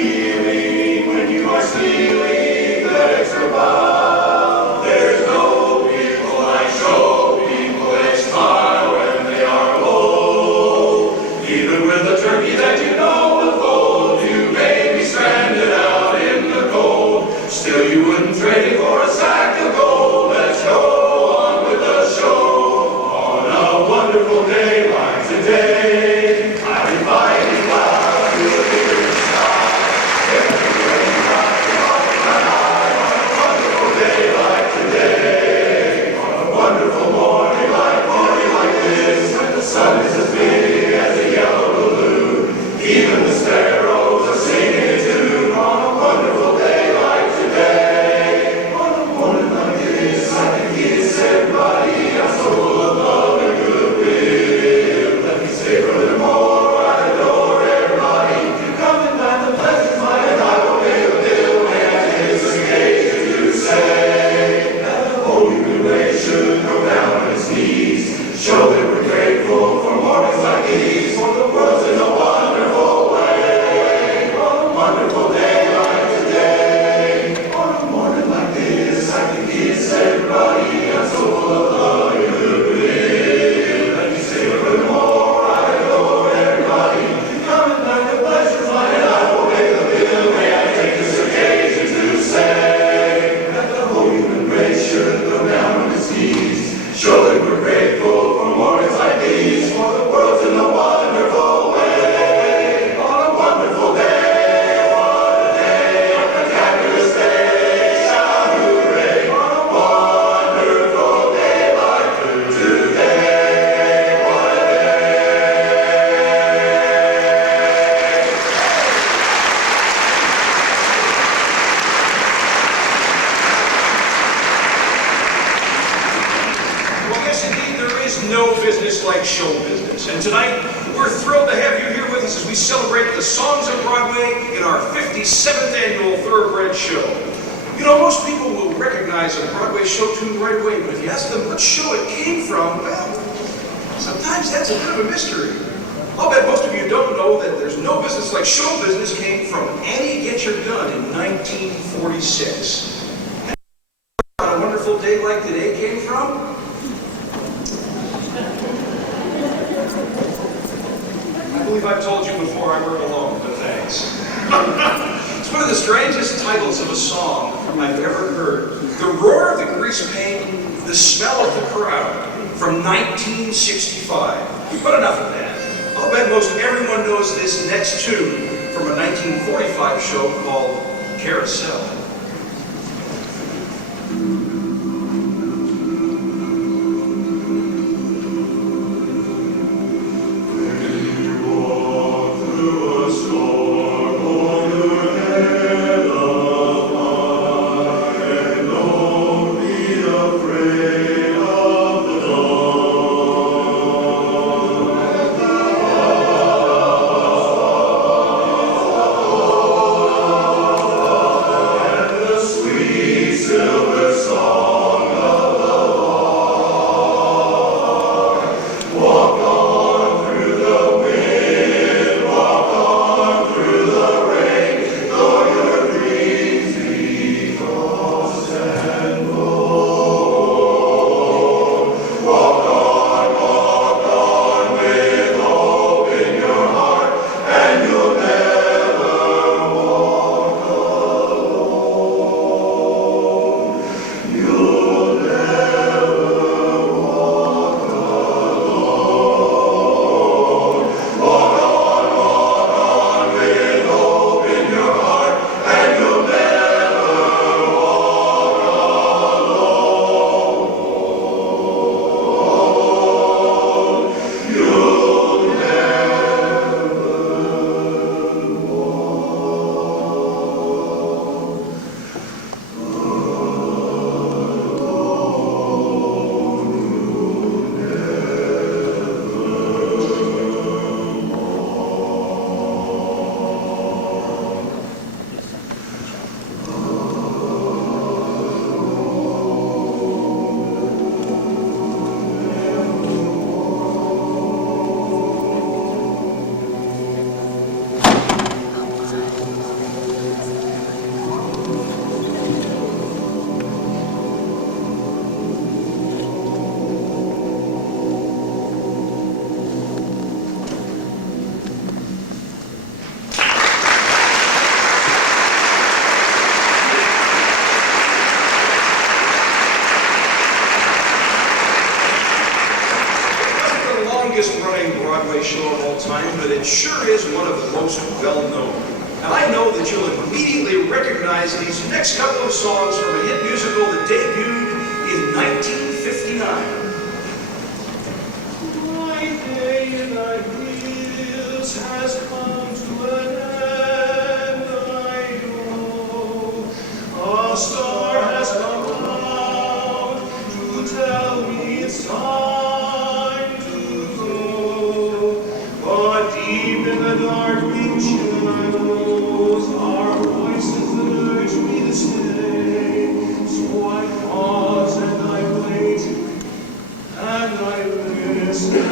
feeling when you are stealing that extra bow. There's no people like show people that smile when they are low. Even with a turkey that you know will fold, you may be stranded out in the cold. Still you wouldn't trade it for a sack of gold. Let's go on with the show. On a wonderful day like today, I'll be fighting loud to the bigger sky. If the rain drops off my eye, on a wonderful day like today, on a wonderful morning like this, when the sun is as big as a yellow balloon, even the sparrows are singing a tune. On a wonderful day like today, on a morning like this, I can kiss everybody. I'm so full of love and goodwill. Let me say furthermore, I adore everybody. You come and dine the pleasures mine, and I will pay the bill. May I take this occasion to say that the whole human race should go down on its knees, show that we're grateful for mornings like these, for the world's in a wonderful way. On a wonderful day like today, on a morning like this, I can kiss everybody. I'm so full of love and goodwill. Let me say furthermore, I adore everybody. You come and dine the pleasures mine, and I will pay the bill. May I take this occasion to say that the whole human race should go down on its knees, show that we're grateful for mornings like these, for the world's in a wonderful way. On a wonderful day, what a day, a fantabulous day, shout hooray. On a wonderful day like today, what a day. Well, yes, indeed, there is no business like show business. And tonight, we're thrilled to have you here with us as we celebrate the songs of Broadway in our 57th annual Thoroughbred Show. You know, most people will recognize a Broadway show tune right away, but if you ask them what show it came from, well, sometimes that's a bit of a mystery. I'll bet most of you don't know that there's no business like show business came from Annie Get Your Gun in 1946. And on a wonderful day like today came from? I believe I've told you before I work alone, but thanks. It's one of the strangest titles of a song I've ever heard. The Roar of the Grease Paint, The Smell of the Crowd, from 1965. But enough of that. I'll bet most everyone knows this next tune from a 1945 show called Carousel. Carousel, time, but it sure is one of the most well-known. And I know that you'll immediately recognize these next couple of songs from a hit musical that debuted in 1959. My day in thy wheels has come to an end, I know. A star has come down to tell me it's time to go. But deep in the dark green shadows are voices that urge me to stay. So I pause and I wait and I listen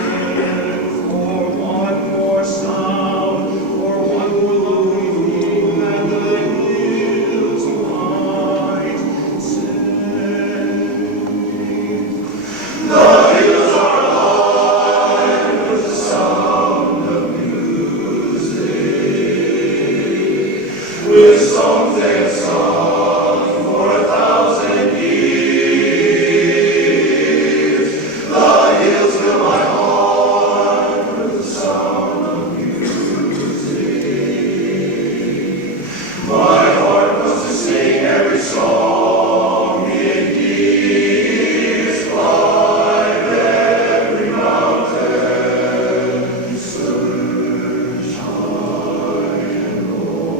for one more sound, for one more lovely thing that the hills might say. The hills are alive with the sound of music, with songs they have sung for 1,000 years. The hills fill my heart with the sound of music. My heart wants to sing every song it hears, climb every mountain, search high and low.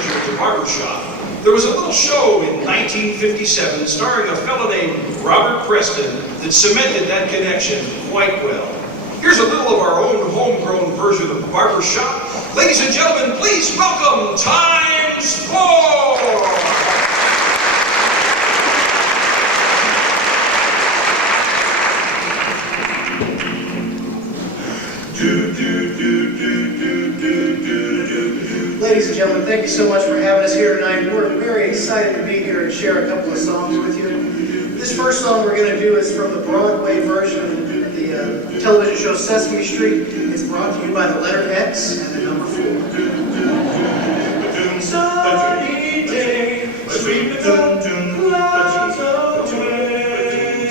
stranger at the barber shop. There was a little show in 1957 starring a fellow named Robert Preston that cemented that connection quite well. Here's a little of our own homegrown version of Barber Shop. Ladies and gentlemen, please welcome Times 4! Ladies and gentlemen, thank you so much for having us here tonight. We're very excited to be here and share a couple of songs with you. This first song we're going to do is from the Broadway version of the television show Sesame Street. It's brought to you by the letter X and the number 4. Sunny day, sweep the clouds away,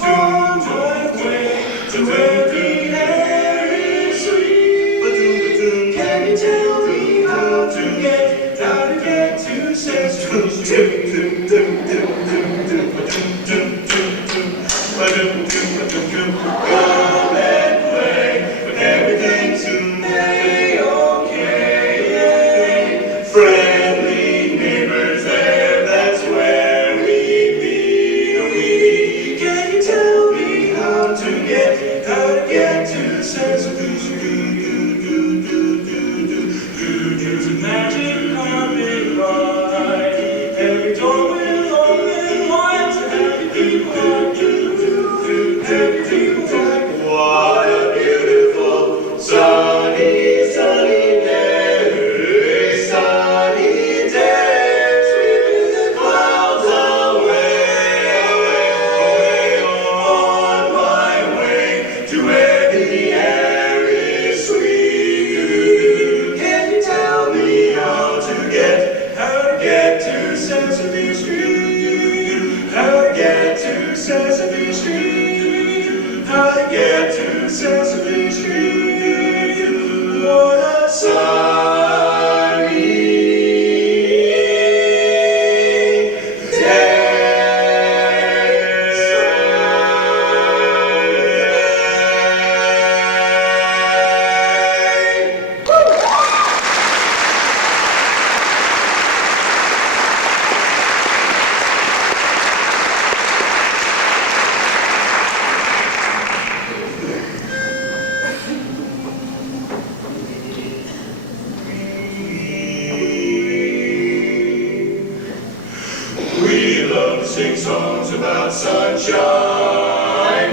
on my way to where the air is sweet. Can you tell me how to get to Sesame Street? Come and play, but everything's okay, okay. Friendly neighbors there, that's where we be. Can you tell me how to get to Sesame Street? Magic carpet ride, every door will open wide to happy people. What a beautiful sunny, sunny day, sunny day, sweeping the clouds away, away, on my way to where the air is sweet. Can you tell me how to get to Sesame Street? How to get to Sesame Street? How to get to Sesame Street? What a sunny day. We love to sing songs about sunshine,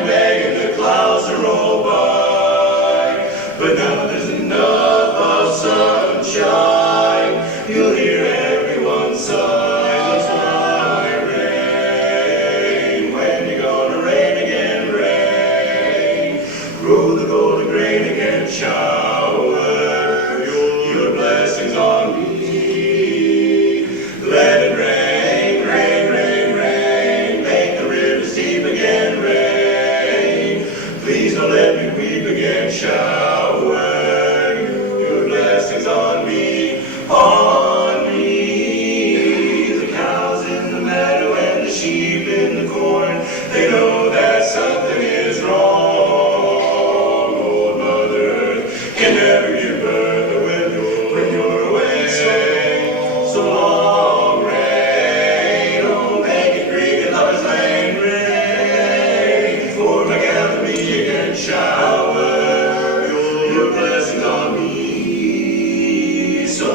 begging the clouds to roll by. But now there's enough of sunshine, you'll hear everyone sigh. Looks like rain, when you gonna rain again, rain? Grow the golden grain again, shower your blessings on me. Let it rain. Shower your blessings on me, on me. The cows in the meadow and the sheep in the corn, they know that something is wrong. Old Mother Earth can never give birth when you're away. So long, rain, oh make it Greek and Lover's Lane, rain. For my gal to me again, shower your blessings on me. So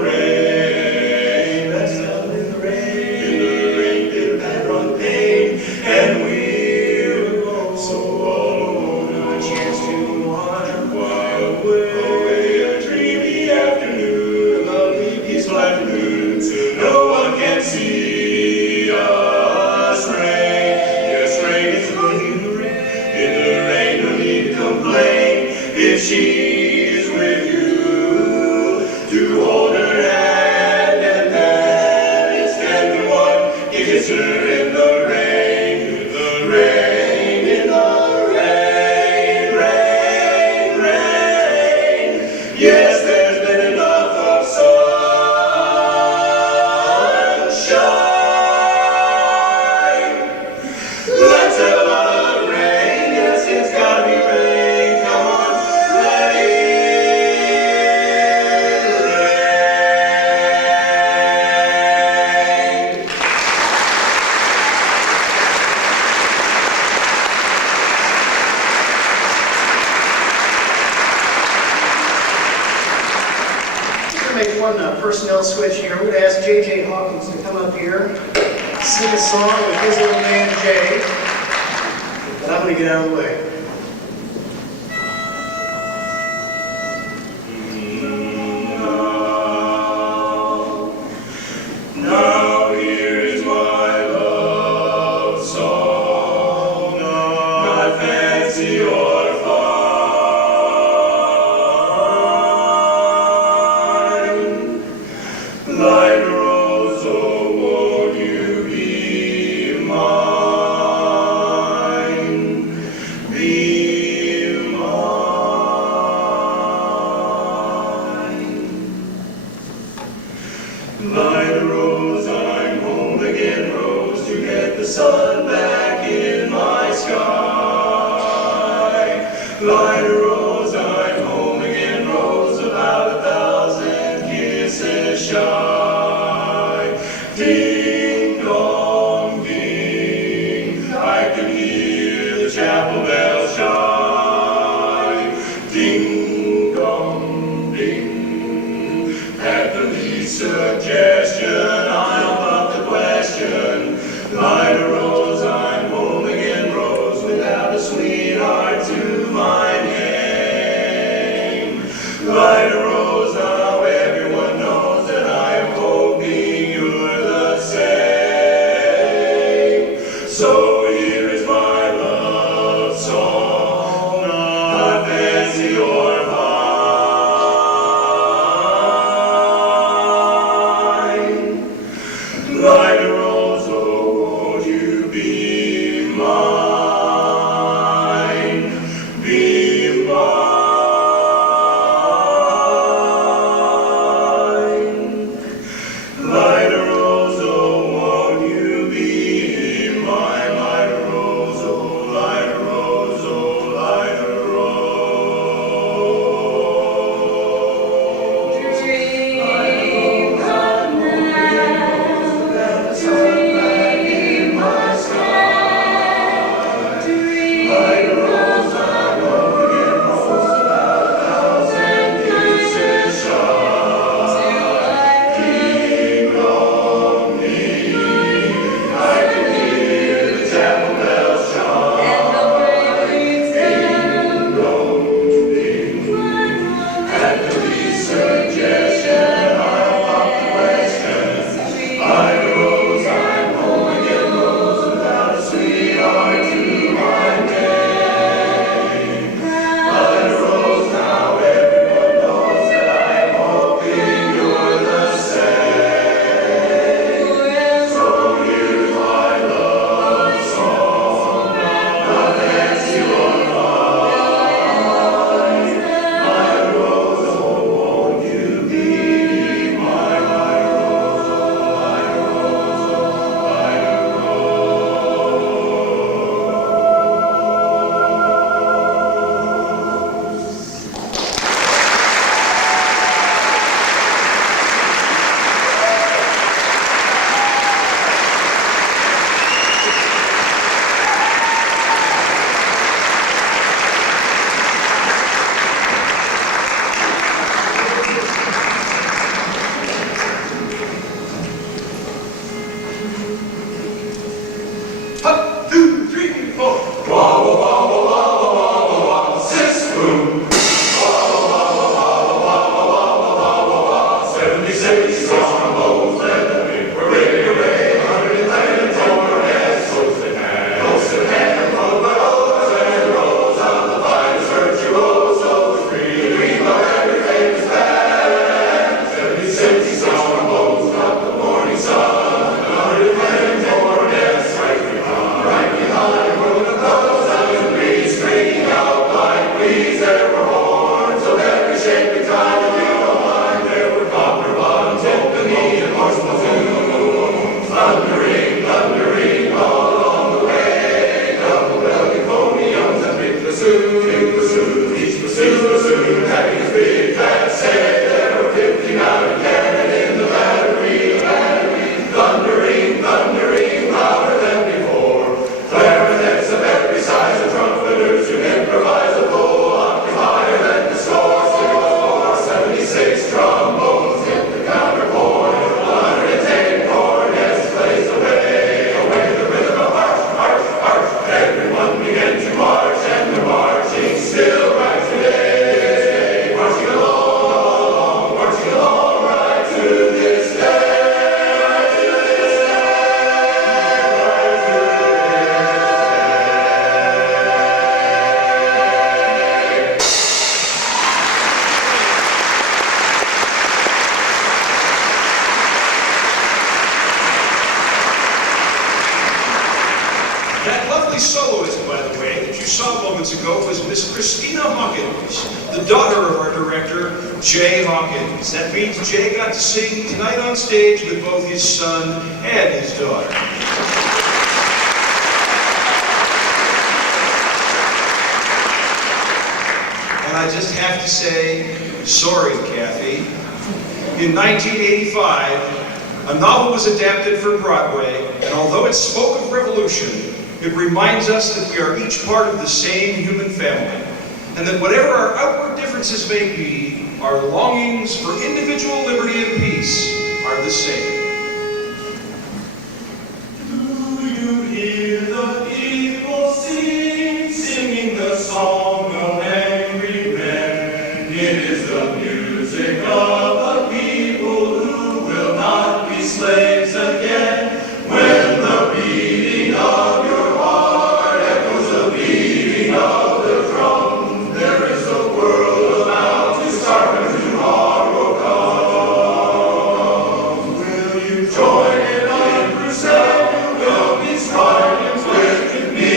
rain, let's love in the rain, bitter batter on the pane, and we'll go so all alone. A chance to wander away, a dreamy afternoon, a lovely peaceful afternoon. No one can see us rain. Yes, rain is in the rain, no need to complain. If she's with you, to hold her hand and then extend the one, you kiss her in the rain, in the rain, in the rain, rain, rain. Yes, there's been enough of sunshine. Let's have a lot of rain. Yes, it's gotta be rain. Come on, let personnel switch here. I'm going to ask J.J. Hawkins to come up here, sing a song with his little man Jay, but I'm going to get out of the way. Now here is my love song, not fancy or fine. Light rose, oh, won't you be mine? Be mine. Light rose, I'm home again, rose, to get the sun back in my sky. Light rose, I'm home again, rose, about 1,000 kisses shy. Ding dong ding, I can hear the chapel bells chime. Ding dong ding, at the least suggestion, I'll pop the question. Light a rose, I'm home again, rose, without a sweetheart to my name. Light a rose, now everyone knows that I am hoping you're the same. So here is my love song, not fancy or fine. lovely soloist, by the way, that you saw moments ago was Miss Christina Hawkins, the daughter of our director, Jay Hawkins. That means Jay got to sing tonight on stage with both his son and his daughter. And I just have to say, sorry, Kathy. In 1985, a novel was adapted for Broadway, and although it spoke of revolution, it reminds us that we are each part of the same human family, and that whatever our outward differences may be, our longings for individual liberty and peace are the same. Do you hear the people sing, singing the song of angry men? It is the music of the people who will not be slaves again. When the beating of your heart echoes the beating of the drum, there is a world about to start when tomorrow comes. Will you join in our crusade? Will be sparkling with me.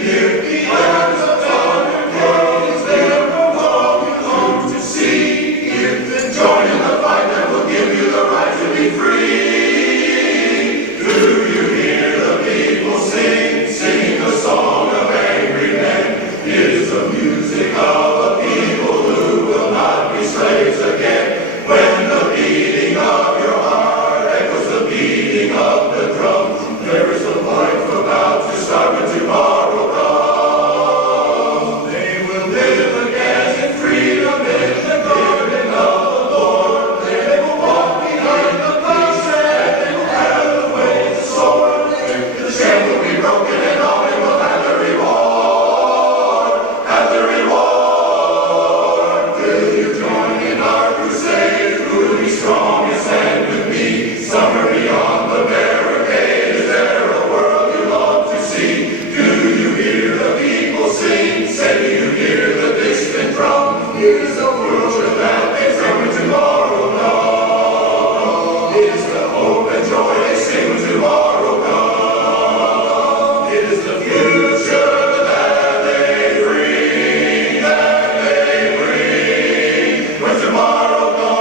Hear the hands of thunder, praise their calling to see. If then join in the fight that will give you the right to be free. Do you hear the people sing, singing the song of angry men? It is the music of a people who will not be slaves again. When the beating of your heart echoes the beating of the drum, there is a life about to start when tomorrow comes. They will live again in freedom in the garden of the Lord. They will walk behind the peace and they will have the way to soar. The chain will be broken and all they will have the reward. Have the reward. Will you join in our crusade? Who will be strongest and with me? Somewhere beyond the barricade, is there a world you long to see? Do you hear the people sing? Say, do you hear the distant drum? It is the world that they sing when tomorrow comes. It is the hope and joy they sing when tomorrow comes. It is the future that they bring, when tomorrow comes.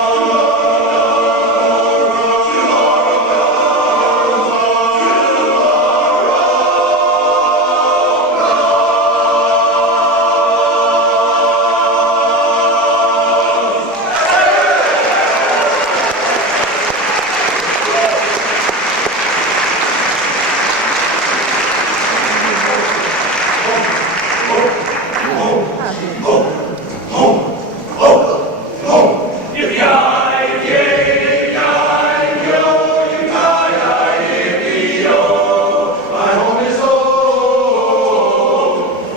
My home is home,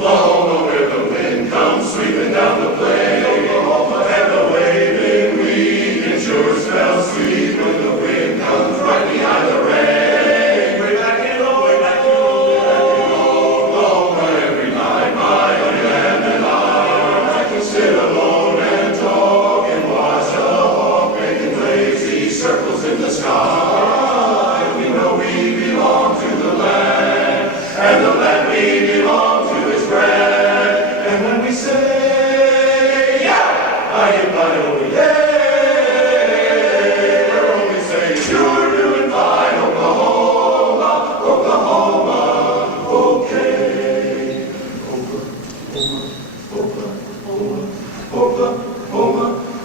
the home where the wind comes sweeping down the plain, and the waving wheat and sure smells sweet when the wind comes right behind the rain. Way back in home, the home where every night my young man and I can sit alone and talk and watch the hawk making lazy circles in the sky. We know we belong to the land, and the land we belong to is grand. And when we say, yeah, I am by over yeah, we're only saying you're doing fine, Oklahoma, Oklahoma, okay.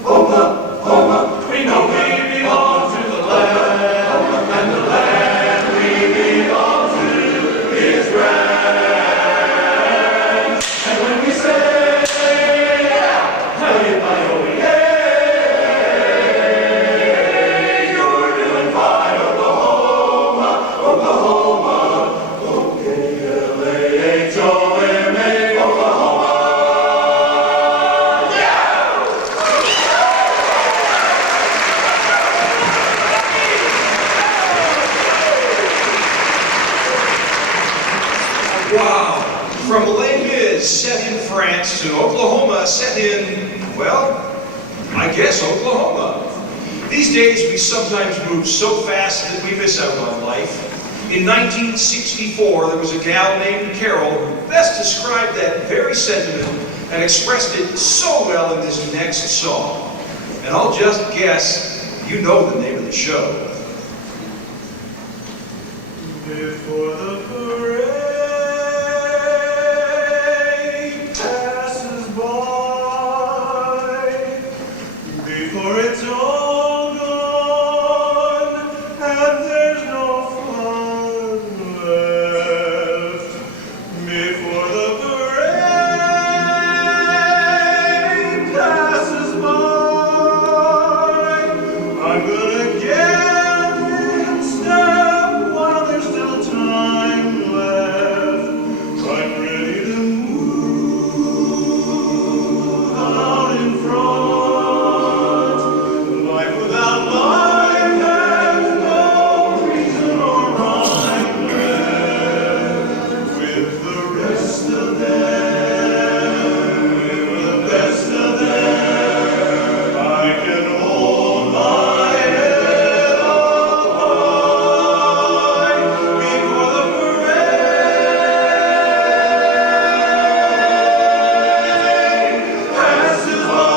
Oklahoma, we know we belong to the land, and the land we belong to is grand. And when we say, yeah, oh yeah, you're doing fine, Oklahoma, Oklahoma, O-K-L-A-H-O-M-A, Oklahoma. Wow. From Les Mis, set in France, to Oklahoma, set in, well, I guess Oklahoma. These days, we sometimes move so fast that we miss out on life. In 1964, there was a gal named Carol who best described that very sentiment and expressed it so well in this next song. And I'll just guess you know the name of the show. Before the parade passes by, before it's all gone and there's no fun left, before the parade passes by, I'm gonna get in step while there's still time left. I'm ready to move out in front. Life without life has no reason or rhyme left. With the rest of them, with the best of them, I can hold my head up high before the parade passes by.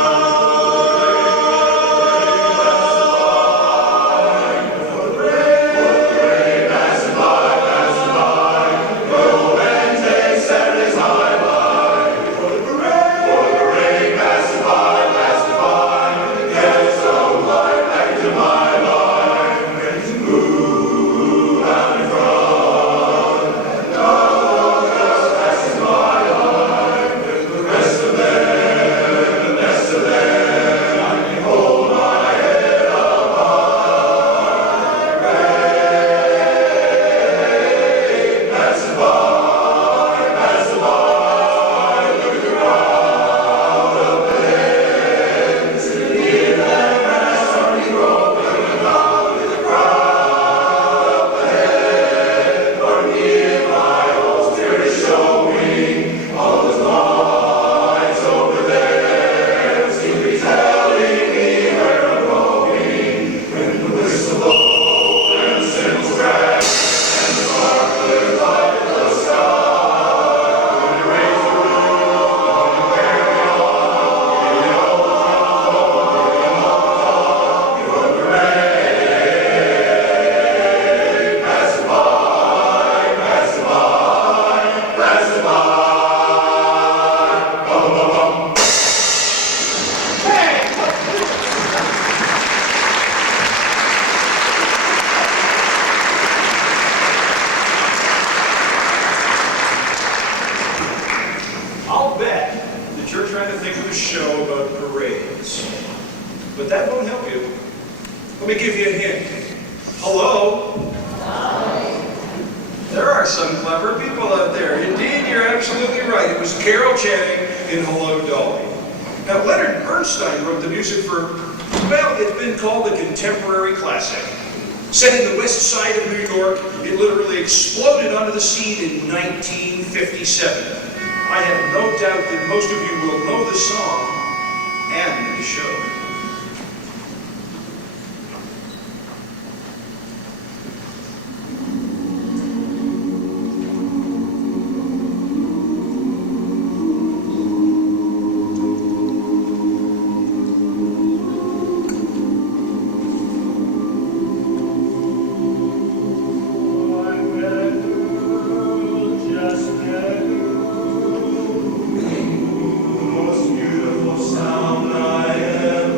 I'll bet that you're trying to think of a show about parades. But that won't help you. Let me give you a hint. Hello? There are some clever people out there. Indeed, you're absolutely right. It was Carol Channing in Hello, Dolly. Now, Leonard Bernstein wrote the music for, well, it's been called a contemporary classic. Set in the west side of New York, it literally exploded onto the scene in 1957. I have no doubt that most of you will know the song and the show. Most beautiful sound I ever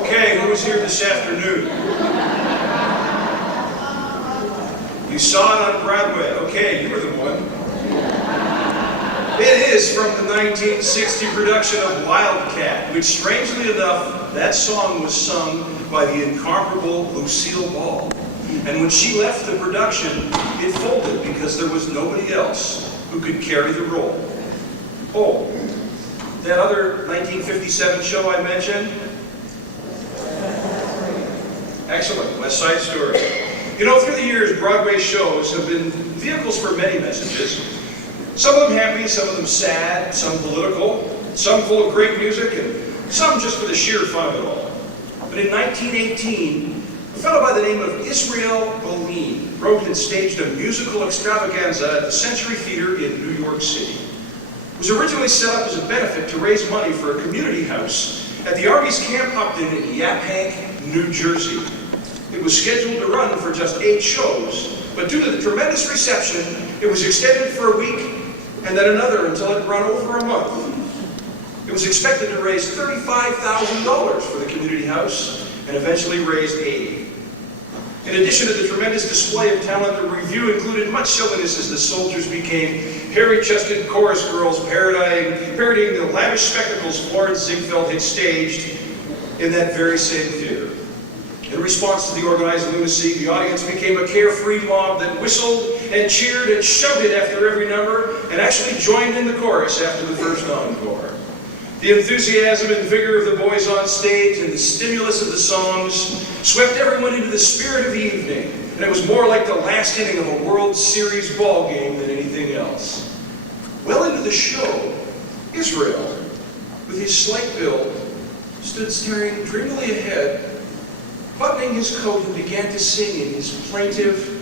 Okay, who was here this afternoon? You saw it on Broadway. Okay, you were the one. It is from the 1960 production of Wildcat, which, strangely enough, that song was sung by the incomparable Lucille Ball. And when she left the production, it folded because there was nobody else who could carry the role. Oh, that other 1957 show I mentioned? Excellent, West Side Story. You know, through the years, Broadway shows have been vehicles for many messages. Some of them happy, some of them sad, some political, some full of great music, and some just for the sheer fun of it all. But in 1918, a fellow by the name of Israel Boline wrote and staged a musical extravaganza at the Century Theater in New York City. It was originally set up as a benefit to raise money for a community house at the Army's Camp Upton in Yaphank, New Jersey. It was scheduled to run for just 8 shows, but due to the tremendous reception, it was extended for a week and then another until it ran over a month. It was expected to raise $35,000 for the community house and eventually raised $80,000. In addition to the tremendous display of talent, the review included much silliness as the soldiers became hairy-chested chorus girls parodying the lavish spectacles Florence Ziegfeld had staged in that very same theater. In response to the organized lunacy, the audience became a carefree mob that whistled and cheered and shouted after every number and actually joined in the chorus after the first encore. The enthusiasm and vigor of the boys on stage and the stimulus of the songs swept everyone into the spirit of the evening, and it was more like the last inning of a World Series ball game than anything else. Well into the show, Israel, with his slight build, stood staring dreamily ahead, buttoning his coat, and began to sing in his plaintive,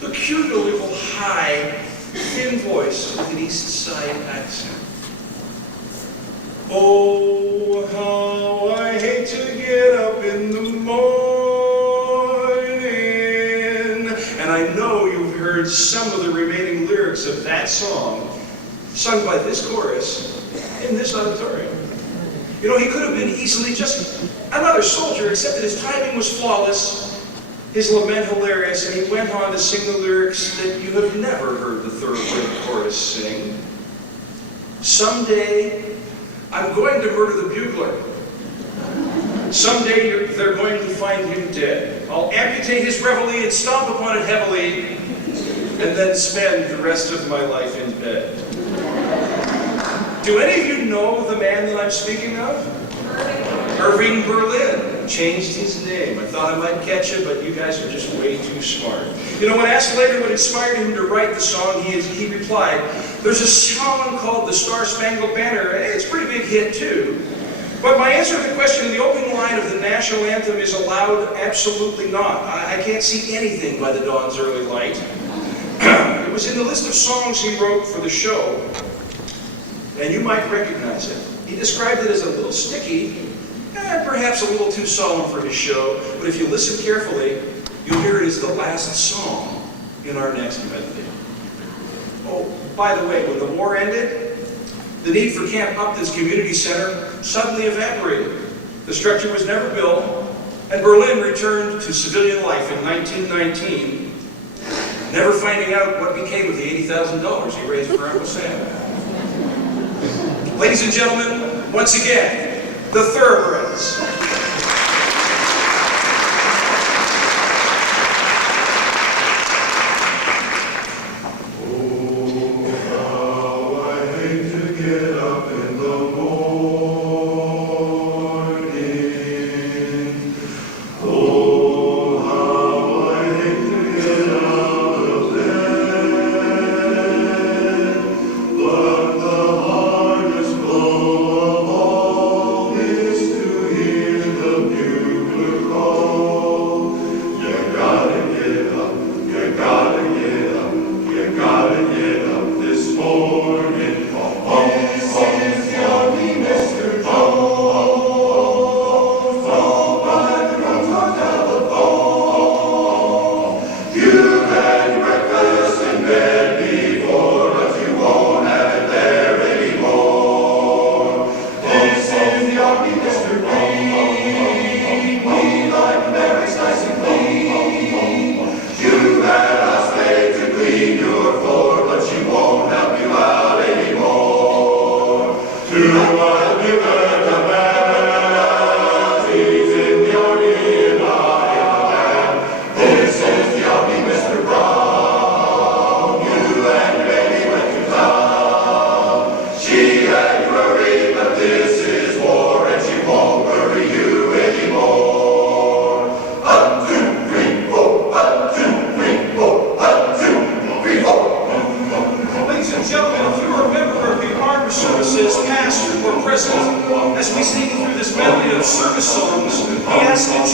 peculiar little high, thin voice with an East Side accent. Oh, how I hate to get up in the morning. And I know you've heard some of the remaining lyrics of that song sung by this chorus in this auditorium. You know, he could have been easily just another soldier, except that his timing was flawless, his lament hilarious, and he went on to sing the lyrics that you have never heard the thoroughbred chorus sing. Someday, I'm going to murder the bugler. Someday they're going to find him dead. I'll amputate his reveille and stomp upon it heavily, and then spend the rest of my life in bed. Do any of you know the man that I'm speaking of? Irving Berlin changed his name. I thought I might catch it, but you guys are just way too smart. You know, when asked later what inspired him to write the song, he replied, "There's a song called The Star-Spangled Banner. It's a pretty big hit, too. But my answer to the question in the opening line of the national anthem is a loud, absolutely not. I can't see anything by the dawn's early light." It was in the list of songs he wrote for the show, and you might recognize it. He described it as a little sticky, and perhaps a little too solemn for his show, but if you listen carefully, you'll hear it as the last song in our next medley. Oh, by the way, when the war ended, the need for Camp Upton's community center suddenly evaporated. The structure was never built, and Berlin returned to civilian life in 1919, never finding out what became of the $80,000 he raised for Uncle Sam. Ladies and gentlemen, once again, the Thoroughbreds. Hear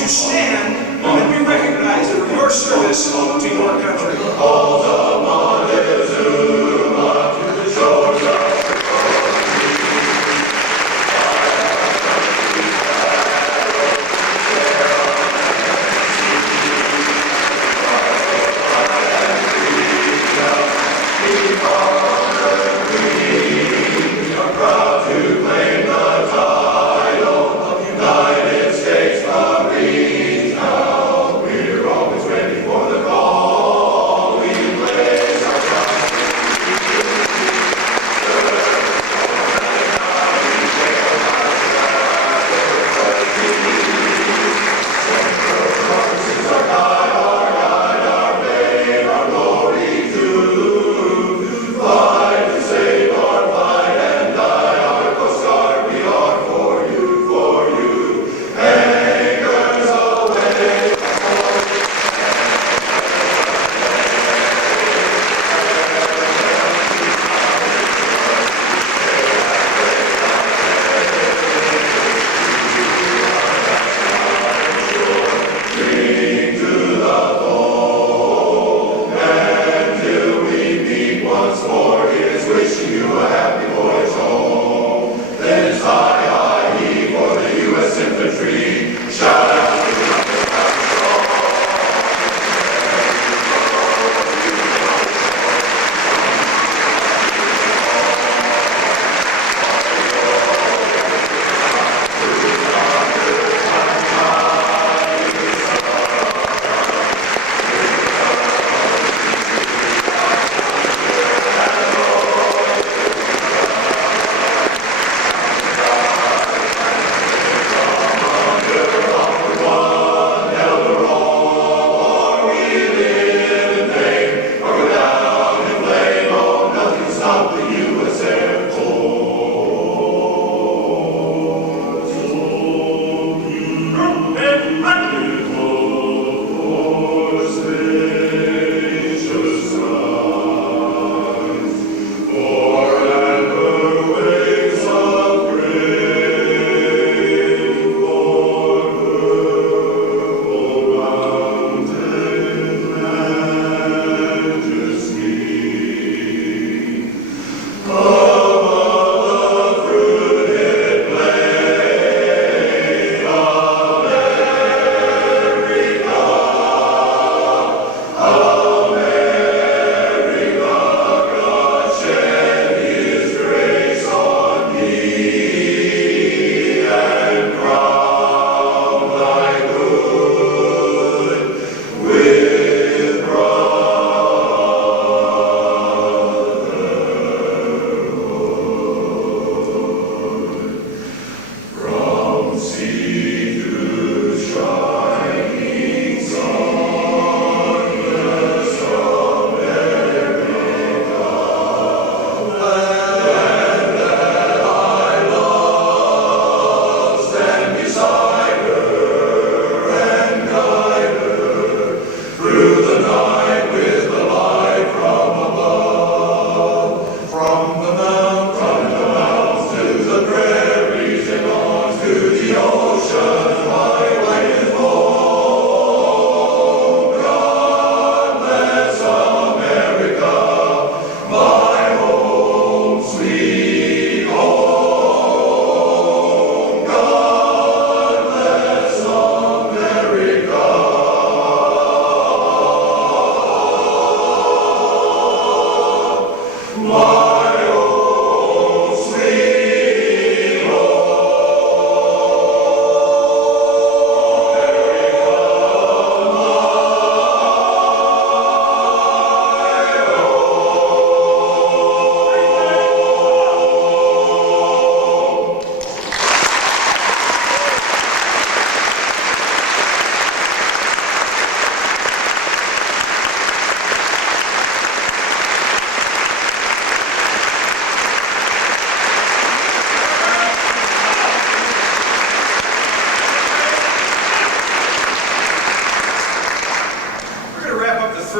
you stand and be recognized for your service to your country?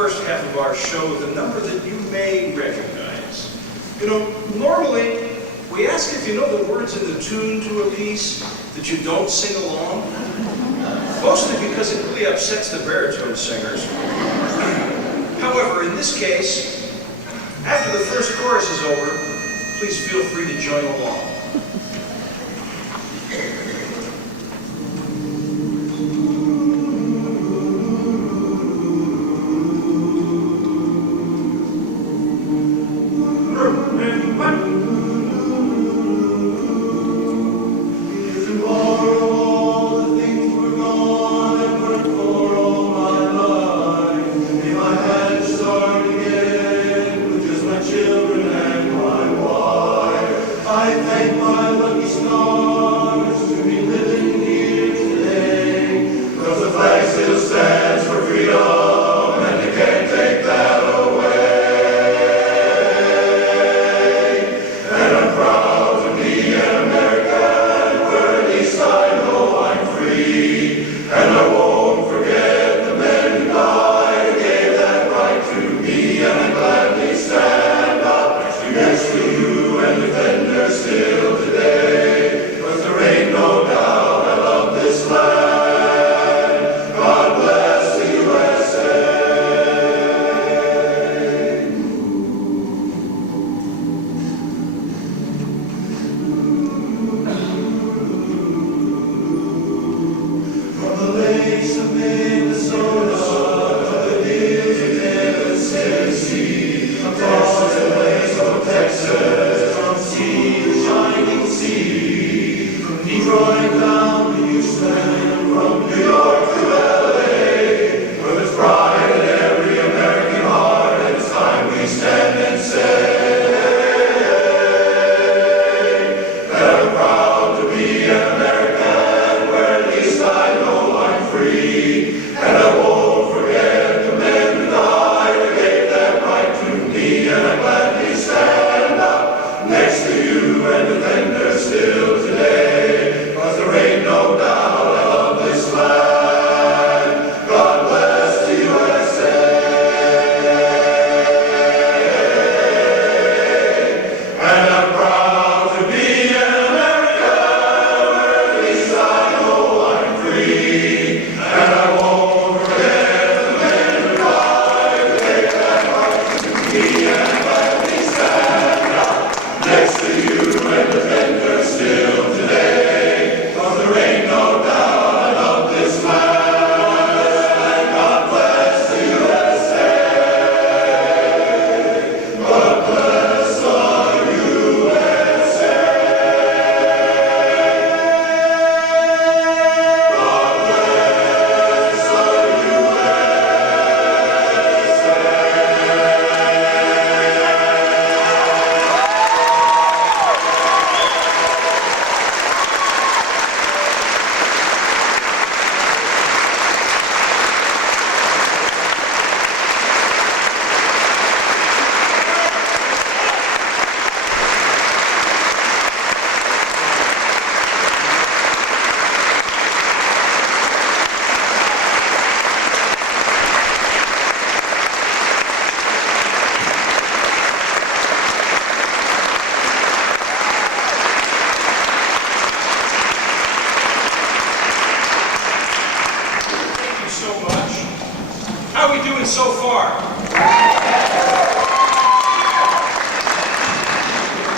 first half of our show with a number that you may recognize. You know, normally we ask if you know the words in the tune to a piece that you don't sing along. mostly because it really upsets the baritone singers. However, in this case, after the first chorus is over, please feel free to join along. How are we doing so far?